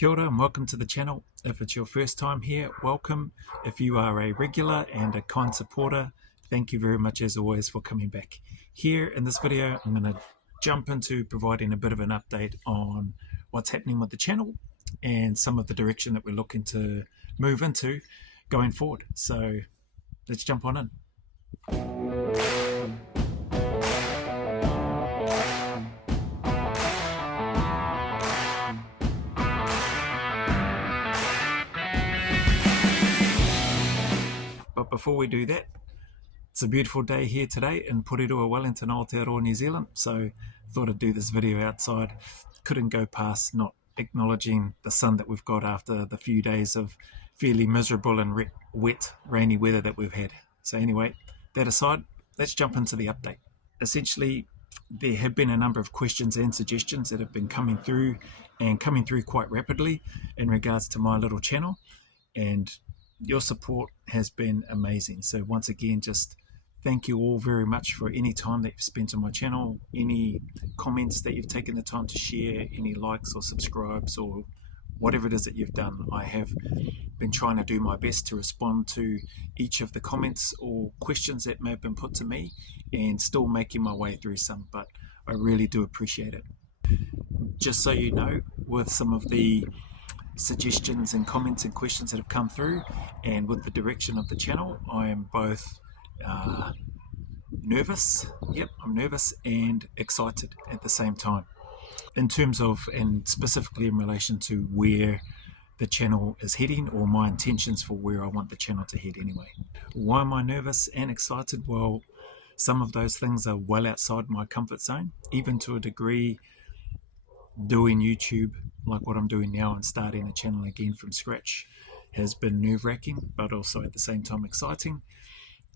Kia ora and welcome to the channel. If it's your first time here, welcome. If you are a regular and a kind supporter, thank you very much as always for coming back. Here in this video, I'm going to jump into providing a bit of an update on what's happening with the channel and some of the direction that we're looking to move into going forward. So let's jump on in. But before we do that, it's a beautiful day here today in Porirua, Wellington, Aotearoa, New Zealand. So thought I'd do this video outside. Couldn't go past not acknowledging the sun that we've got after the few days of fairly miserable and wet, rainy weather that we've had. So anyway, that aside, let's jump into the update. Essentially, there have been a number of questions and suggestions that have been coming through and coming through quite rapidly in regards to my little channel. And your support has been amazing. So once again, just thank you all very much for any time that you've spent on my channel, any comments that you've taken the time to share, any likes or subscribes or whatever it is that you've done. I have been trying to do my best to respond to each of the comments or questions that may have been put to me and still making my way through some, but I really do appreciate it. Just so you know, with some of the suggestions and comments and questions that have come through and with the direction of the channel, I am both nervous, I'm nervous and excited at the same time in terms of, and specifically in relation to where the channel is heading or my intentions for where I want the channel to head anyway. Why am I nervous and excited? Well, some of those things are well outside my comfort zone, even to a degree. Doing YouTube like what I'm doing now and starting a channel again from scratch has been nerve-wracking, but also at the same time exciting,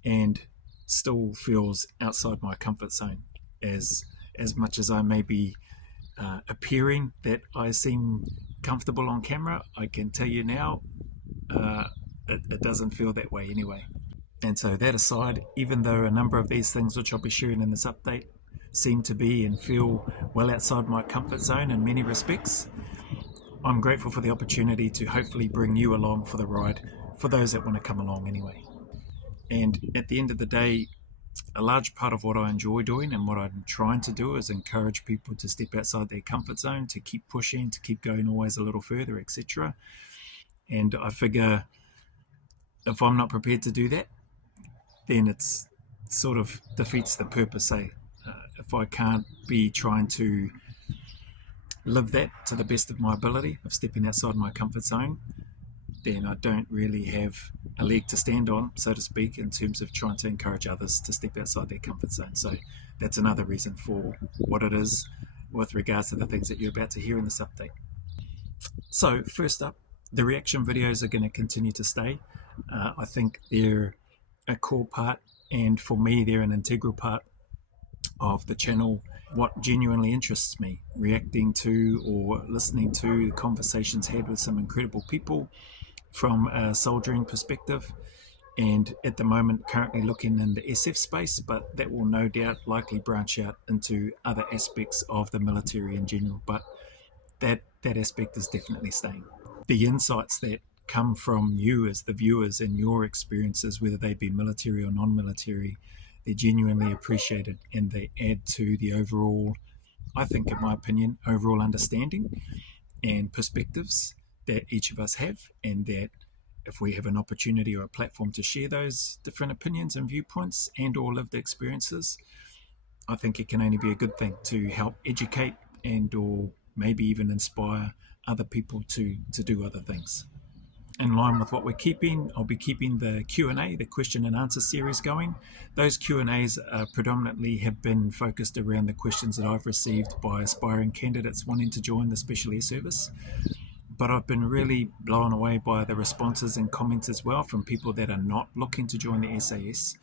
and still feels outside my comfort zone. As much as I may be appearing that I seem comfortable on camera, I can tell you now it doesn't feel that way anyway. And so that aside, even though a number of these things which I'll be sharing in this update seem to be and feel well outside my comfort zone in many respects, I'm grateful for the opportunity to hopefully bring you along for the ride, for those that want to come along anyway. And at the end of the day, a large part of what I enjoy doing and what I'm trying to do is encourage people to step outside their comfort zone, to keep pushing, to keep going always a little further, etc. And I figure if I'm not prepared to do that, then it's sort of defeats the purpose, if I can't be trying to live that to the best of my ability of stepping outside my comfort zone, then I don't really have a leg to stand on, so to speak, in terms of trying to encourage others to step outside their comfort zone. So that's another reason for what it is with regards to the things that you're about to hear in this update. So first up, the reaction videos are going to continue to stay. I think they're a core part, and for me they're an integral part of the channel. What genuinely interests me, reacting to or listening to the conversations had with some incredible people from a soldiering perspective, and at the moment currently looking in the SF space, but that will no doubt likely branch out into other aspects of the military in general, but that aspect is definitely staying. The insights that come from you as the viewers and your experiences, whether they be military or non-military, they're genuinely appreciated and they add to the overall, I think in my opinion, overall understanding and perspectives that each of us have, and that if we have an opportunity or a platform to share those different opinions and viewpoints and or lived experiences, I think it can only be a good thing to help educate and or maybe even inspire other people to do other things. In line with what we're keeping, I'll be keeping the Q&A, the question and answer series going. Those Q&As predominantly have been focused around the questions that I've received by aspiring candidates wanting to join the Special Air Service. But I've been really blown away by the responses and comments as well from people that are not looking to join the SAS,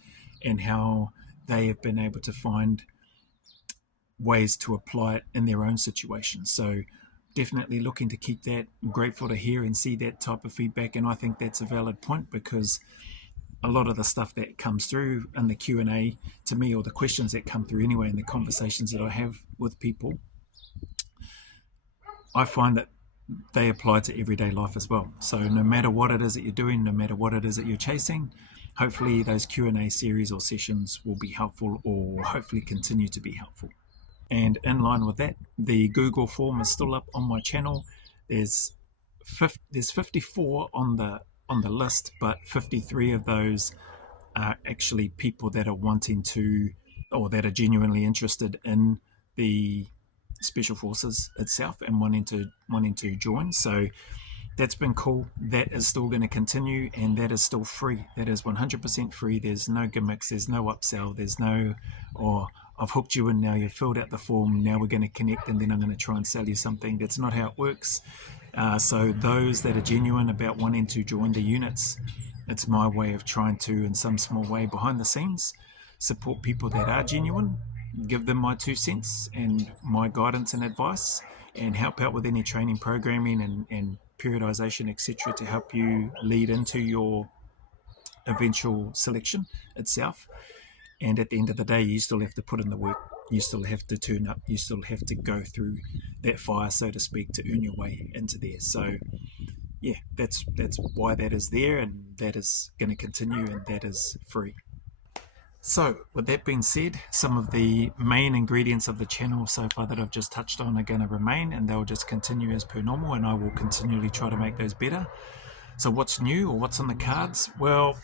and how they have been able to find ways to apply it in their own situation. So definitely looking to keep that. I'm grateful to hear and see that type of feedback, and I think that's a valid point, because a lot of the stuff that comes through in the Q&A to me, or the questions that come through anyway in the conversations that I have with people, I find that they apply to everyday life as well. So no matter what it is that you're doing, no matter what it is that you're chasing, hopefully those Q&A series or sessions will be helpful, or hopefully continue to be helpful. And in line with that, the Google form is still up on my channel. There's 54 on the list, but 53 of those are actually people that are wanting to, or that are genuinely interested in the special forces itself and wanting to join. So that's been cool. That is still going to continue, and that is still free. That is 100% free. There's no gimmicks, there's no upsell, there's no, or I've hooked you in now, you've filled out the form, now we're going to connect and then I'm going to try and sell you something. That's not how it works. So those that are genuine about wanting to join the units, it's my way of trying to, in some small way behind the scenes, support people that are genuine, give them my 2 cents and my guidance and advice, and help out with any training, programming, and periodization, etc., to help you lead into your eventual selection itself. And at the end of the day, you still have to put in the work. You still have to turn up. You still have to go through that fire, so to speak, to earn your way into there. So yeah, that's why that is there, and that is going to continue, and that is free. So with that being said, some of the main ingredients of the channel so far that I've just touched on are going to remain, and they'll just continue as per normal, and I will continually try to make those better. So what's new, or what's on the cards? Well,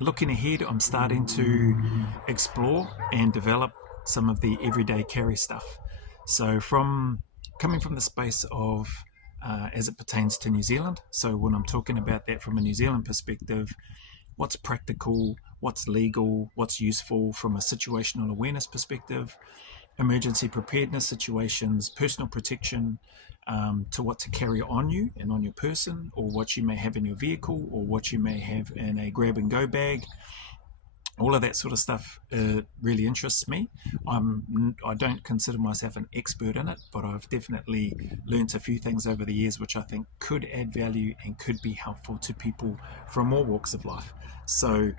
looking ahead, I'm starting to explore and develop some of the everyday carry stuff. So coming from the space of as it pertains to New Zealand. So when I'm talking about that from a New Zealand perspective, what's practical, what's legal, what's useful from a situational awareness perspective, emergency preparedness situations, personal protection, to what to carry on you and on your person, or what you may have in your vehicle, or what you may have in a grab and go bag. All of that sort of stuff really interests me. I don't consider myself an expert in it, but I've definitely learnt a few things over the years which I think could add value and could be helpful to people from all walks of life. So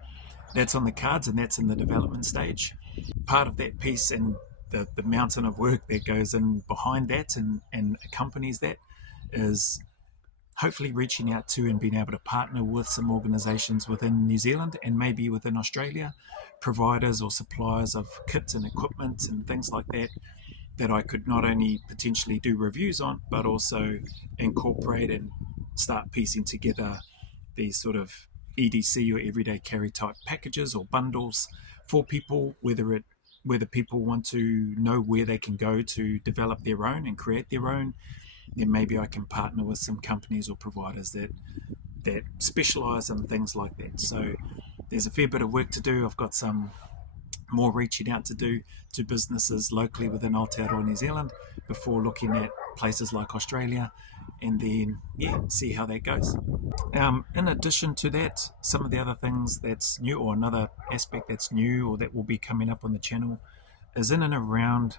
that's on the cards, and that's in the development stage. Part of that piece, and the mountain of work that goes in behind that and accompanies that, is hopefully reaching out to and being able to partner with some organisations within New Zealand and maybe within Australia, providers or suppliers of kits and equipment and things like that, that I could not only potentially do reviews on, but also incorporate and start piecing together these sort of EDC or everyday carry type packages or bundles for people, whether people want to know where they can go to develop their own and create their own. Then maybe I can partner with some companies or providers that specialize in things like that. So there's a fair bit of work to do. I've got some more reaching out to do to businesses locally within Aotearoa New Zealand before looking at places like Australia, and then see how that goes. In addition to that, some of the other things that's new, or another aspect that's new, or that will be coming up on the channel, is in and around,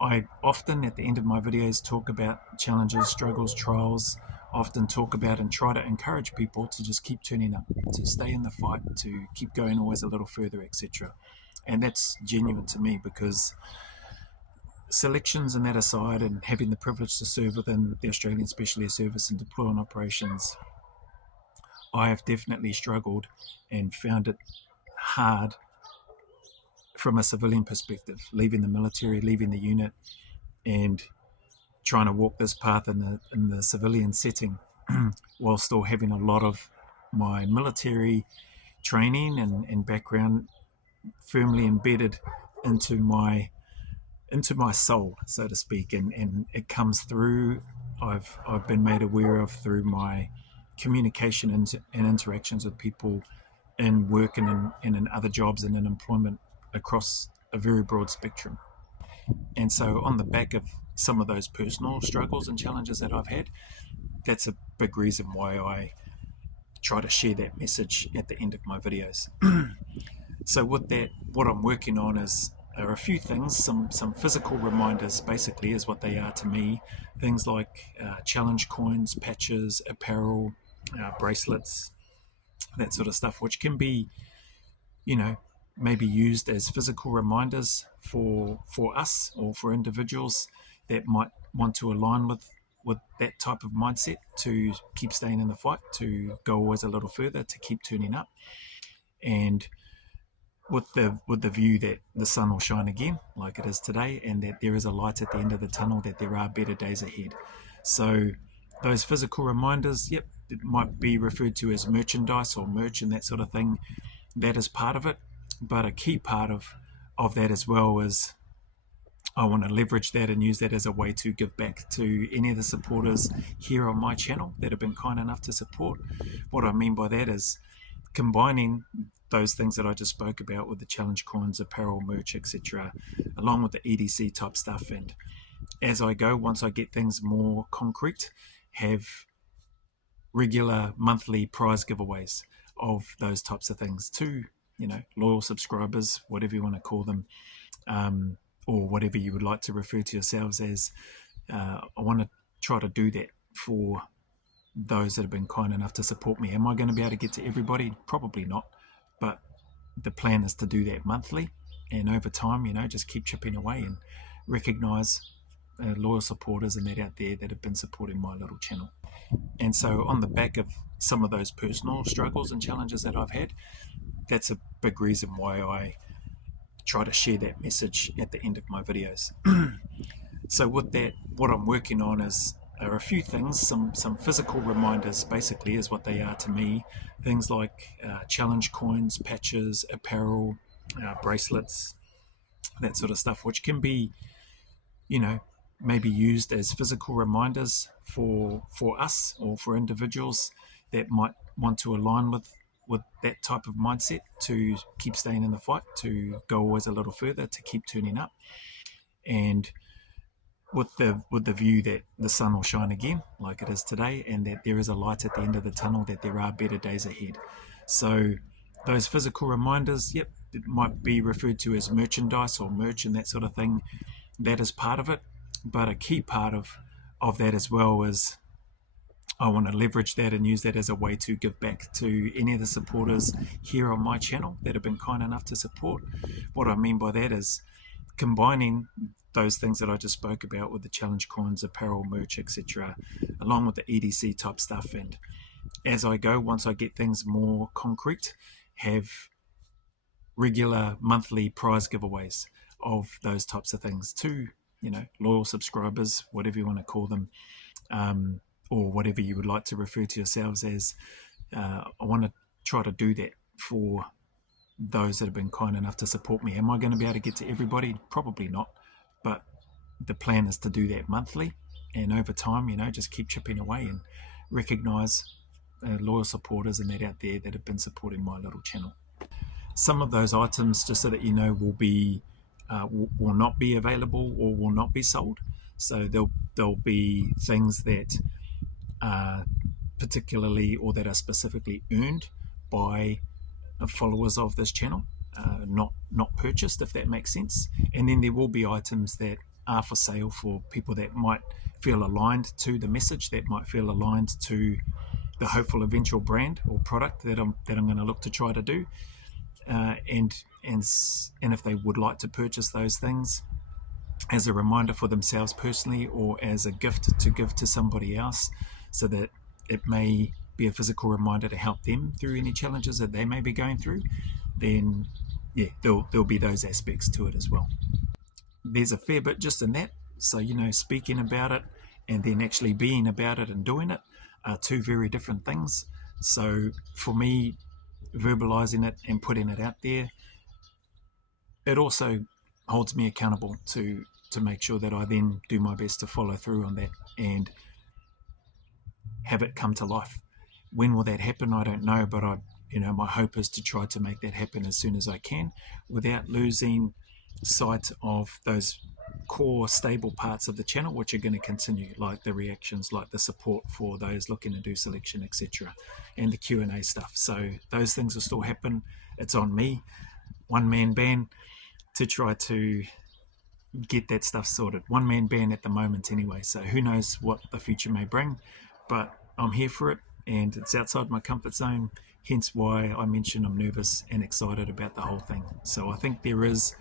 I often at the end of my videos talk about challenges, struggles, trials. Often talk about and try to encourage people to just keep turning up, to stay in the fight, to keep going always a little further, etc. And that's genuine to me, because selections and that aside, and having the privilege to serve within the Australian Special Air Service and deploy on operations, I have definitely struggled and found it hard from a civilian perspective, leaving the military, leaving the unit, and trying to walk this path in the civilian setting while still having a lot of my military training and background firmly embedded into my soul, so to speak, and it comes through. I've been made aware of through my communication and interactions with people in work and in other jobs and in employment across a very broad spectrum. And so on the back of some of those personal struggles and challenges that I've had, that's a big reason why I try to share that message at the end of my videos. So with that, what I'm working on are a few things, some physical reminders, basically, is what they are to me. Things like challenge coins, patches, apparel, bracelets, that sort of stuff, which can be, maybe used as physical reminders for us or for individuals that might want to align with with that type of mindset to keep staying in the fight, to go always a little further, to keep turning up, and with the view that the sun will shine again like it is today, and that there is a light at the end of the tunnel, that there are better days ahead. So those physical reminders, yep, it might be referred to as merchandise or merch and that sort of thing. That is part of it, but a key part of that as well is I want to leverage that and use that as a way to give back to any of the supporters here on my channel that have been kind enough to support. What I mean by that is combining those things that I just spoke about with the challenge coins, apparel, merch, etc., along with the EDC type stuff. And as I go, once I get things more concrete, have regular monthly prize giveaways of those types of things to, loyal subscribers, whatever you want to call them, or whatever you would like to refer to yourselves as. I want to try to do that for those that have been kind enough to support me. Am I going to be able to get to everybody? Probably not, but the plan is to do that monthly, and over time, just keep chipping away and recognize loyal supporters and that out there that have been supporting my little channel. And so on the back of some of those personal struggles and challenges that I've had, that's a big reason why I try to share that message at the end of my videos. So with that, what I'm working on are a few things, some physical reminders basically is what they are to me. Things like challenge coins, patches, apparel, bracelets, that sort of stuff, which can be, maybe used as physical reminders for us or for individuals that might want to align with that type of mindset, to keep staying in the fight, to go always a little further, to keep turning up, and with the view that the sun will shine again like it is today, and that there is a light at the end of the tunnel, that there are better days ahead. So those physical reminders, yep, it might be referred to as merchandise or merch and that sort of thing. That is part of it, but a key part of that as well is I want to leverage that and use that as a way to give back to any of the supporters here on my channel that have been kind enough to support. What I mean by that is combining those things that I just spoke about with the challenge coins, apparel, merch, etc., along with the EDC type stuff. And as I go, once I get things more concrete, have regular monthly prize giveaways of those types of things to, loyal subscribers, whatever you want to call them, or whatever you would like to refer to yourselves as. I want to try to do that for those that have been kind enough to support me. Am I going to be able to get to everybody? Probably not, but the plan is to do that monthly, and over time, just keep chipping away and recognize loyal supporters and that out there that have been supporting my little channel. Some of those items, just so that you know, will not be available or will not be sold. So there'll be things that are particularly or that are specifically earned by followers of this channel, not purchased, if that makes sense. And then there will be items that are for sale for people that might feel aligned to the message, that might feel aligned to the hopeful eventual brand or product that I'm going to look to try to do. And if they would like to purchase those things as a reminder for themselves personally, or as a gift to give to somebody else, so that it may be a physical reminder to help them through any challenges that they may be going through, then yeah, there'll be those aspects to it as well. There's a fair bit just in that. So, speaking about it and then actually being about it and doing it are two very different things. So for me, verbalizing it and putting it out there, it also holds me accountable to make sure that I then do my best to follow through on that and have it come to life. When will that happen? I don't know, but my hope is to try to make that happen as soon as I can, without losing sight of those core stable parts of the channel, which are going to continue, like the reactions, like the support for those looking to do selection, etc., and the Q&A stuff. So those things will still happen. It's on me, one-man band, to try to get that stuff sorted. One-man band at the moment anyway, so who knows what the future may bring, but I'm here for it, and it's outside my comfort zone, hence why I mentioned I'm nervous and excited about the whole thing. So I think there is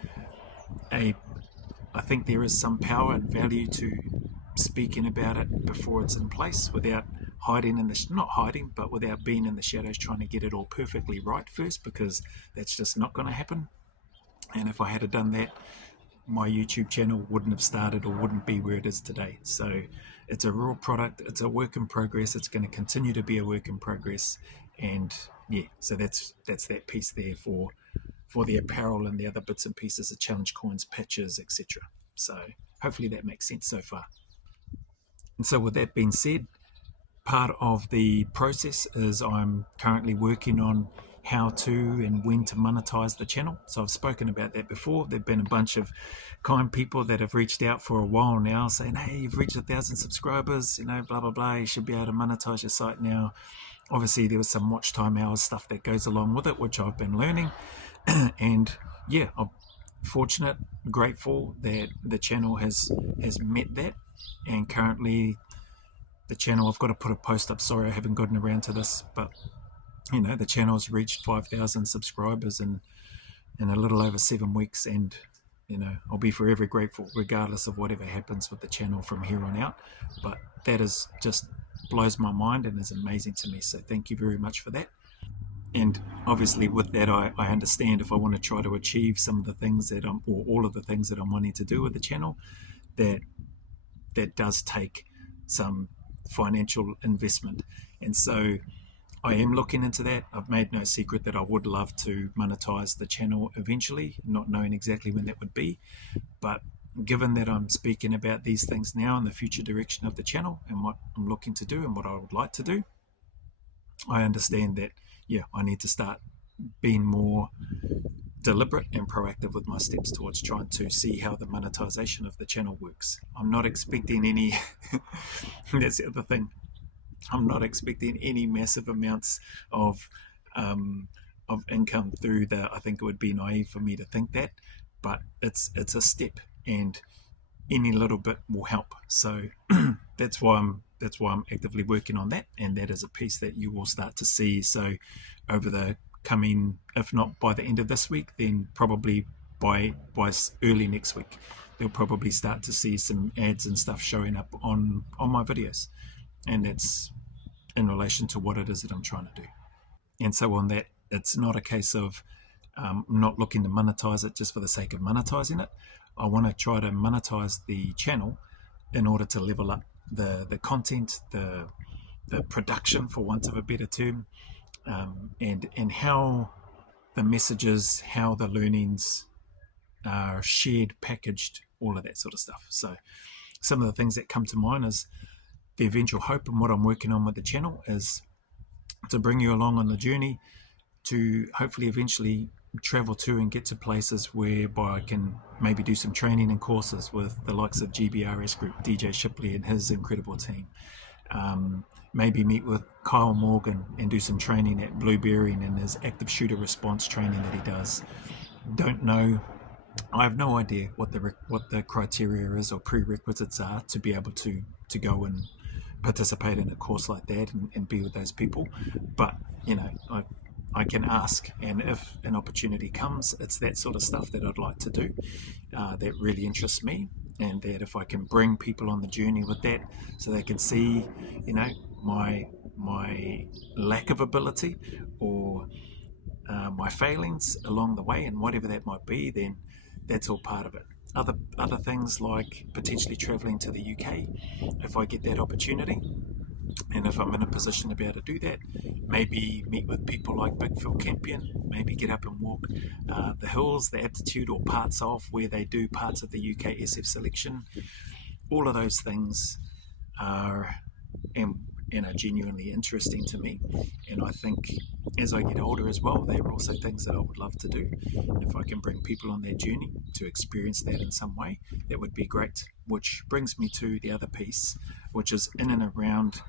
some power and value to speaking about it before it's in place, without hiding in the not hiding, but without being in the shadows trying to get it all perfectly right first, because that's just not going to happen. And if I had done that, my YouTube channel wouldn't have started or wouldn't be where it is today. So it's a real product. It's a work in progress. It's going to continue to be a work in progress. And yeah, so that's that piece there for the apparel and the other bits and pieces, the challenge coins, patches, etc. So hopefully that makes sense so far. And so with that being said, part of the process is I'm currently working on how to and when to monetize the channel. So I've spoken about that before. There've been a bunch of kind people that have reached out for a while now saying, hey, you've reached 1,000 subscribers, blah, blah, blah, you should be able to monetize your site now. Obviously there was some watch time hours stuff that goes along with it, which I've been learning. And yeah, I'm fortunate, grateful that the channel has met that. And currently the channel, I've got to put a post up, sorry I haven't gotten around to this, but the channel's reached 5,000 subscribers in a little over 7 weeks, and I'll be forever grateful regardless of whatever happens with the channel from here on out. But that is just blows my mind and is amazing to me, so thank you very much for that. And obviously with that, I understand if I want to try to achieve some of the things that or all of the things that I'm wanting to do with the channel, that does take some financial investment. And so I am looking into that. I've made no secret that I would love to monetize the channel eventually, not knowing exactly when that would be. But given that I'm speaking about these things now and the future direction of the channel and what I'm looking to do and what I would like to do, I understand that, yeah, I need to start being more deliberate and proactive with my steps towards trying to see how the monetization of the channel works. I'm not expecting any, that's the other thing, I'm not expecting any massive amounts of income through the, I think it would be naive for me to think that, but it's a step, and any little bit will help. So that's why I'm actively working on that, and that is a piece that you will start to see. So over the coming, if not by the end of this week, then probably by early next week, they'll probably start to see some ads and stuff showing up on my videos, and that's in relation to what it is that I'm trying to do. And so on that, it's not a case of not looking to monetize it just for the sake of monetizing it. I want to try to monetize the channel in order to level up the content, the production, for want of a better term, and how the messages, how the learnings are shared, packaged, all of that sort of stuff. So some of the things that come to mind is the eventual hope, and what I'm working on with the channel is to bring you along on the journey to hopefully eventually travel to and get to places whereby I can maybe do some training and courses with the likes of GBRS Group, DJ Shipley and his incredible team. Maybe meet with Kyle Morgan and do some training at Blueberry and his active shooter response training that he does. Don't know. I have no idea what the criteria is or prerequisites are to be able to go and participate in a course like that and be with those people. But I can ask, and if an opportunity comes, it's that sort of stuff that I'd like to do, that really interests me, and that if I can bring people on the journey with that so they can see my lack of ability or my failings along the way, and whatever that might be, then that's all part of it. Other things like potentially traveling to the UK, if I get that opportunity, and if I'm in a position to be able to do that, maybe meet with people like Big Phil Campion, maybe get up and walk the hills, the aptitude, or parts of where they do parts of the UK SF selection. All of those things are and are genuinely interesting to me, and I think as I get older as well, they are also things that I would love to do. And if I can bring people on their journey to experience that in some way, that would be great. Which brings me to the other piece, which is in and around,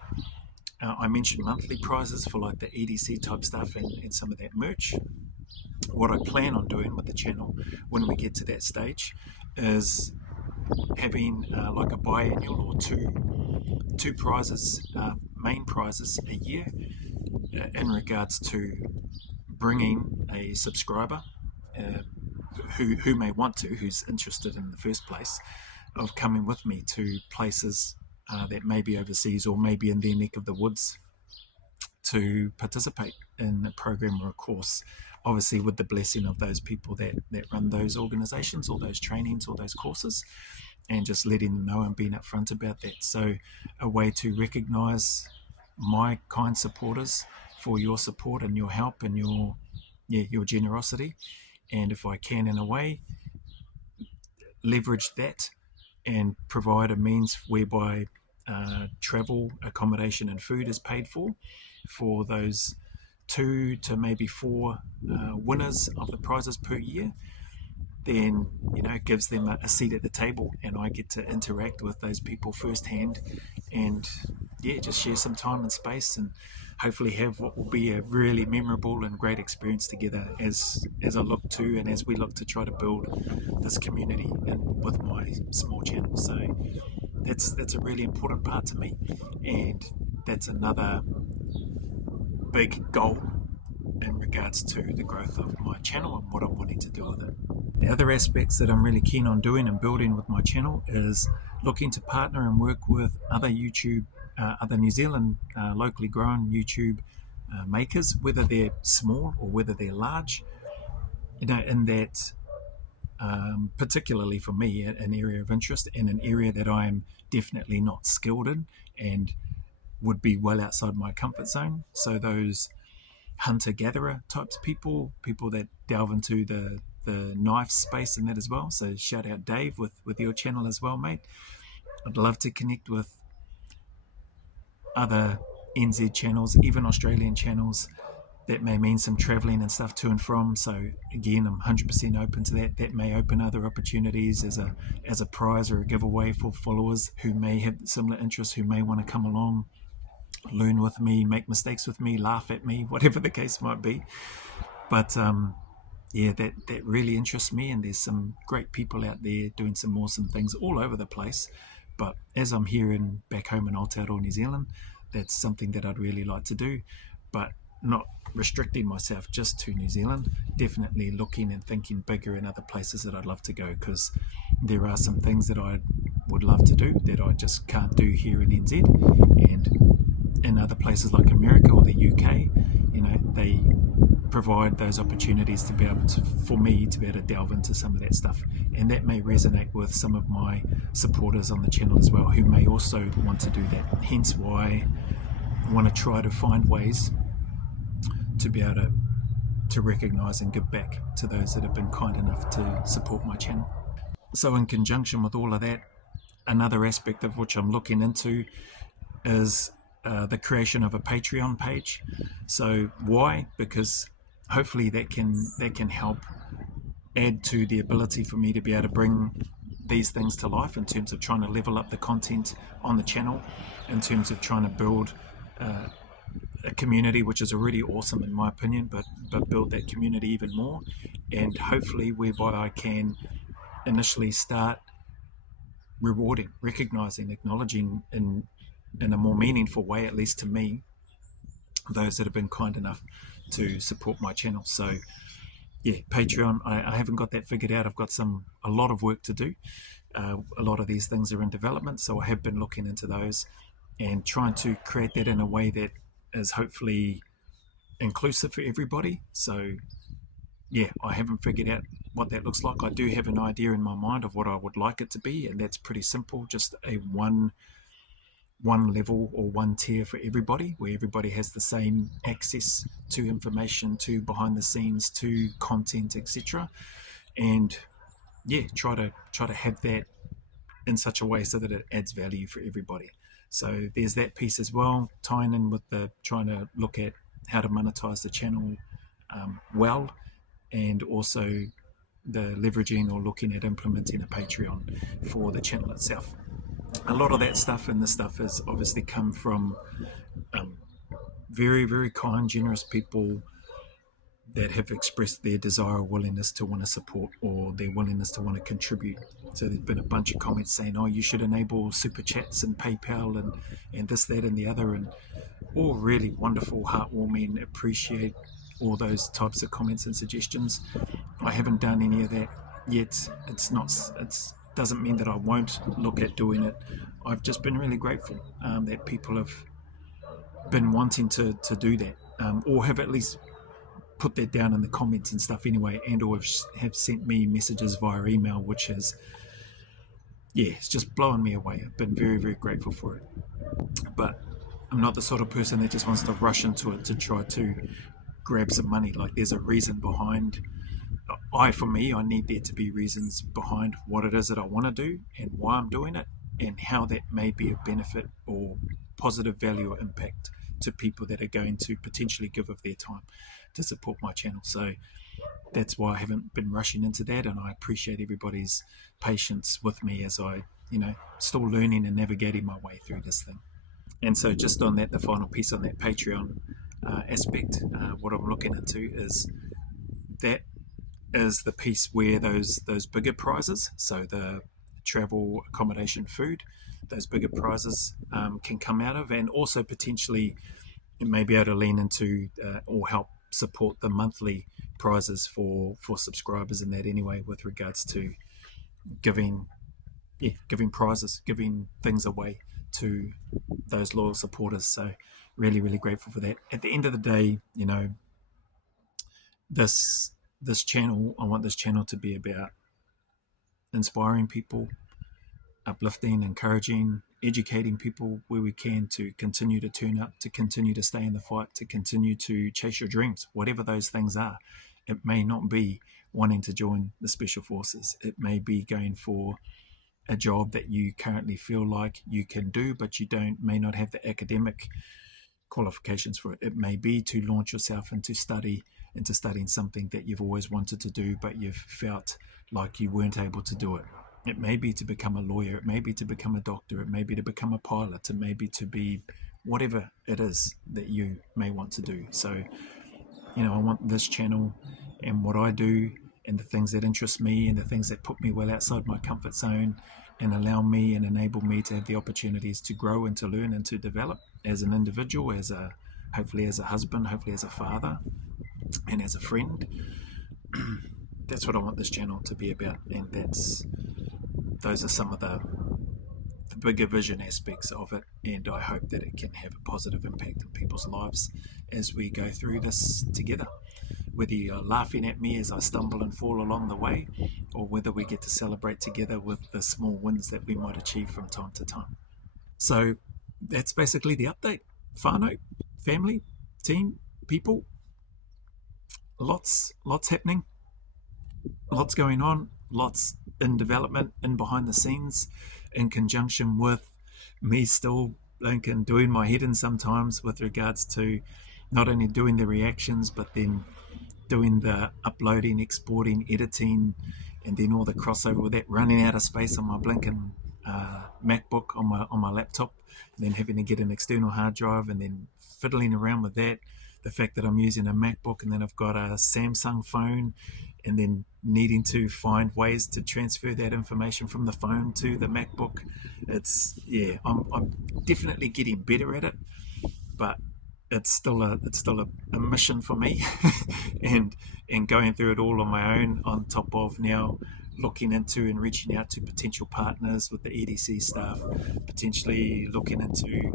I mentioned monthly prizes for like the EDC type stuff and some of that merch. What I plan on doing with the channel when we get to that stage is having like a biannual or two prizes, main prizes a year, in regards to bringing a subscriber who may want to, who's interested in the first place, of coming with me to places that may be overseas or maybe in their neck of the woods to participate in a program or a course, obviously with the blessing of those people that run those organizations or those trainings or those courses, and just letting them know and being upfront about that. So a way to recognize my kind supporters for your support and your help and your generosity, and if I can in a way leverage that and provide a means whereby travel, accommodation, and food is paid for those 2 to maybe 4 winners of the prizes per year, then it gives them a seat at the table, and I get to interact with those people firsthand, and just share some time and space, and hopefully have what will be a really memorable and great experience together as I look to and as we look to try to build this community and with my small channel. So that's a really important part to me, and that's another big goal in regards to the growth of my channel and what I'm wanting to do with it. The other aspects that I'm really keen on doing and building with my channel is looking to partner and work with other other New Zealand locally grown YouTube makers, whether they're small or whether they're large, in that particularly for me, an area of interest and an area that I'm definitely not skilled in and would be well outside my comfort zone. So those hunter-gatherer types people that delve into the knife space and that as well. So shout out Dave with your channel as well, mate. I'd love to connect with other NZ channels, even Australian channels. That may mean some traveling and stuff to and from. So again, I'm 100% open to that. That may open other opportunities as a prize or a giveaway for followers who may have similar interests, who may want to come along, learn with me, make mistakes with me, laugh at me, whatever the case might be. But that really interests me, and there's some great people out there doing some awesome things all over the place. But as I'm here back home in Aotearoa, New Zealand, that's something that I'd really like to do, but not restricting myself just to New Zealand. Definitely looking and thinking bigger in other places that I'd love to go, because there are some things that I would love to do that I just can't do here in NZ, and in other places like America or the UK, they provide those opportunities to be able to, for me to be able to delve into some of that stuff, and that may resonate with some of my supporters on the channel as well, who may also want to do that. Hence why I want to try to find ways to be able to recognize and give back to those that have been kind enough to support my channel. So in conjunction with all of that, another aspect of which I'm looking into is the creation of a Patreon page. So why? Because hopefully that can help add to the ability for me to be able to bring these things to life in terms of trying to level up the content on the channel, in terms of trying to build a community which is already awesome in my opinion, but build that community even more, and hopefully whereby I can initially start rewarding, recognizing, acknowledging in a more meaningful way, at least to me, those that have been kind enough to support my channel. So Patreon, I haven't got that figured out. I've got a lot of work to do. A lot of these things are in development, so I have been looking into those and trying to create that in a way that is hopefully inclusive for everybody. So I haven't figured out what that looks like. I do have an idea in my mind of what I would like it to be, and that's pretty simple, just a one level or one tier for everybody, where everybody has the same access to information, to behind the scenes, to content, etc. And try to have that in such a way so that it adds value for everybody. So there's that piece as well, tying in with the trying to look at how to monetize the channel well, and also the leveraging or looking at implementing a Patreon for the channel itself. A lot of that stuff and this stuff has obviously come from very, very kind, generous people that have expressed their desire or willingness to want to support, or their willingness to want to contribute. So there's been a bunch of comments saying, oh, you should enable super chats and PayPal and this, that, and the other, and all really wonderful, heartwarming, appreciate all those types of comments and suggestions. I haven't done any of that yet. It's doesn't mean that I won't look at doing it. I've just been really grateful that people have been wanting to do that, or have at least put that down in the comments and stuff anyway, and or have sent me messages via email, which is, yeah, it's just blowing me away. I've been very, very grateful for it. But I'm not the sort of person that just wants to rush into it to try to grab some money. Like, there's a reason behind. For me, I need there to be reasons behind what it is that I want to do and why I'm doing it, and how that may be of benefit or positive value or impact to people that are going to potentially give of their time to support my channel. So that's why I haven't been rushing into that, and I appreciate everybody's patience with me as I, still learning and navigating my way through this thing. And so, just on that, the final piece on that Patreon aspect, what I'm looking into that is the piece where those bigger prizes, so the travel, accommodation, food, those bigger prizes can come out of, and also potentially it may be able to lean into or help support the monthly prizes for subscribers in that anyway, with regards to giving giving prizes, giving things away to those loyal supporters. So really, really grateful for that. At the end of the day, this channel, I want this channel to be about inspiring people, uplifting, encouraging, educating people where we can, to continue to turn up, to continue to stay in the fight, to continue to chase your dreams, whatever those things are. It may not be wanting to join the Special Forces. It may be going for a job that you currently feel like you can do, but you may not have the academic qualifications for it. It may be to launch yourself into studying something that you've always wanted to do, but you've felt like you weren't able to do it. It may be to become a lawyer. It may be to become a doctor. It may be to become a pilot. It may be to be whatever it is that you may want to do. So, I want this channel and what I do and the things that interest me and the things that put me well outside my comfort zone and allow me and enable me to have the opportunities to grow and to learn and to develop as an individual, hopefully as a husband, hopefully as a father, and as a friend. That's what I want this channel to be about, and those are some of the bigger vision aspects of it, and I hope that it can have a positive impact in people's lives as we go through this together. Whether you're laughing at me as I stumble and fall along the way, or whether we get to celebrate together with the small wins that we might achieve from time to time. So that's basically the update. Whānau, family, team, people, lots happening, lots going on, lots in development, in behind the scenes, in conjunction with me still doing my head in sometimes with regards to not only doing the reactions, but then doing the uploading, exporting, editing, and then all the crossover with that, running out of space on my blinking MacBook on my laptop, and then having to get an external hard drive, and then fiddling around with that. The fact that I'm using a MacBook and then I've got a Samsung phone, and then needing to find ways to transfer that information from the phone to the MacBook. I'm definitely getting better at it, but it's still a mission for me. and going through it all on my own, on top of now looking into and reaching out to potential partners with the EDC staff, potentially looking into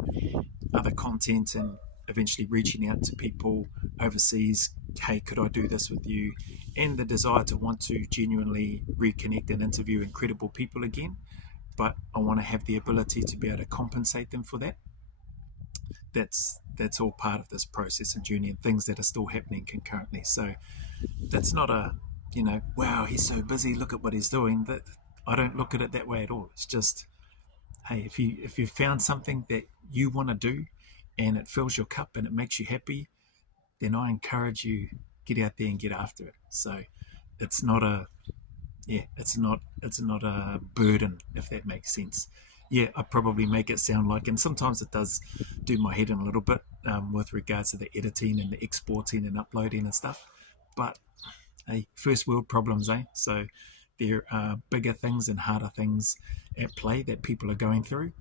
other content, and eventually reaching out to people overseas. Hey, could I do this with you? And the desire to want to genuinely reconnect and interview incredible people again, but I want to have the ability to be able to compensate them for that. That's all part of this process and journey, and things that are still happening concurrently. So that's not a, wow, he's so busy, look at what he's doing. That I don't look at it that way at all. It's just, hey, if you found something that you want to do and it fills your cup and it makes you happy, then I encourage you, get out there and get after it. So it's not a burden, if that makes sense. Yeah, I probably make it sound like, and sometimes it does do my head in a little bit with regards to the editing and the exporting and uploading and stuff. But hey, first world problems, eh? So there are bigger things and harder things at play that people are going through,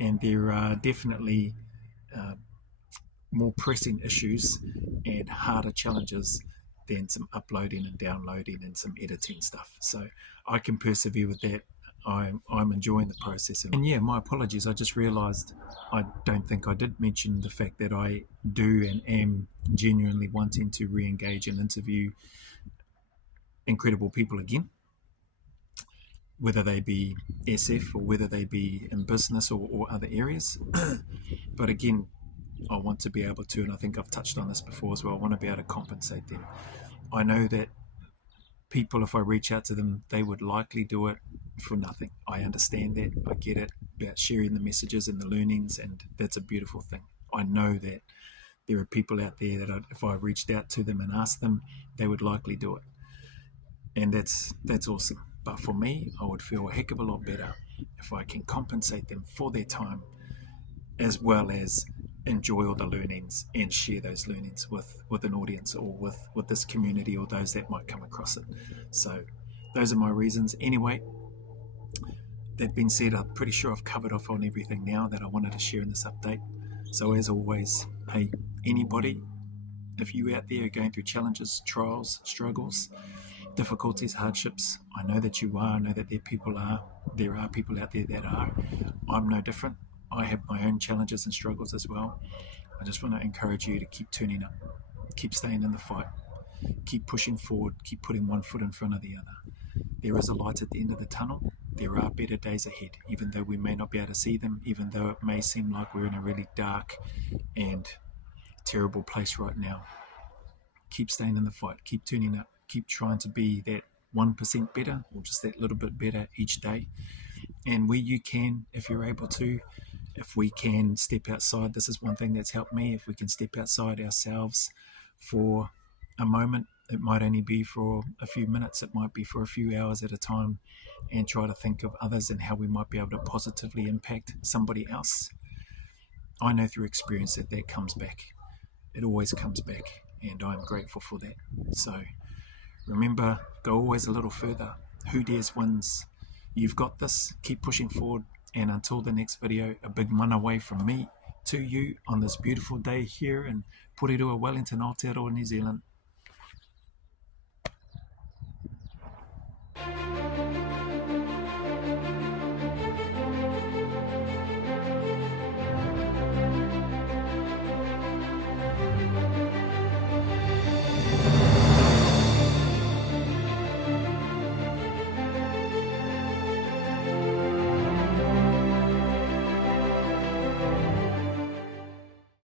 and there are definitely more pressing issues and harder challenges than some uploading and downloading and some editing stuff. So I can persevere with that I'm enjoying the process. And yeah, my apologies. I just realised I don't think I did mention the fact that I do and am genuinely wanting to re-engage and interview incredible people again, whether they be SF or whether they be in business or other areas. But again, I want to be able to, and I think I've touched on this before as well, I want to be able to compensate them. I know that people, if I reach out to them, they would likely do it for nothing. I understand that. I get it about sharing the messages and the learnings, and that's a beautiful thing. I know that there are people out there that if I reached out to them and asked them, they would likely do it. And that's awesome. But for me, I would feel a heck of a lot better if I can compensate them for their time as well as enjoy all the learnings and share those learnings with an audience or with this community or those that might come across it. So those are my reasons. Anyway, that being said, I'm pretty sure I've covered off on everything now that I wanted to share in this update. So as always, hey, anybody, if you out there are going through challenges, trials, struggles, difficulties, hardships, I know that you are. I know that there are people out there that are. I'm no different. I have my own challenges and struggles as well. I just want to encourage you to keep turning up, keep staying in the fight, keep pushing forward, keep putting one foot in front of the other. There is a light at the end of the tunnel. There are better days ahead, even though we may not be able to see them, even though it may seem like we're in a really dark and terrible place right now. Keep staying in the fight, keep turning up, keep trying to be that 1% better or just that little bit better each day. And where you can, if you're able to, if we can step outside, this is one thing that's helped me. If we can step outside ourselves for a moment, it might only be for a few minutes, it might be for a few hours at a time, and try to think of others and how we might be able to positively impact somebody else. I know through experience that that comes back. It always comes back, and I'm grateful for that. So remember, go always a little further. Who dares wins. You've got this. Keep pushing forward. And until the next video, a big mana away from me to you on this beautiful day here in Porirua, Wellington, Aotearoa, New Zealand.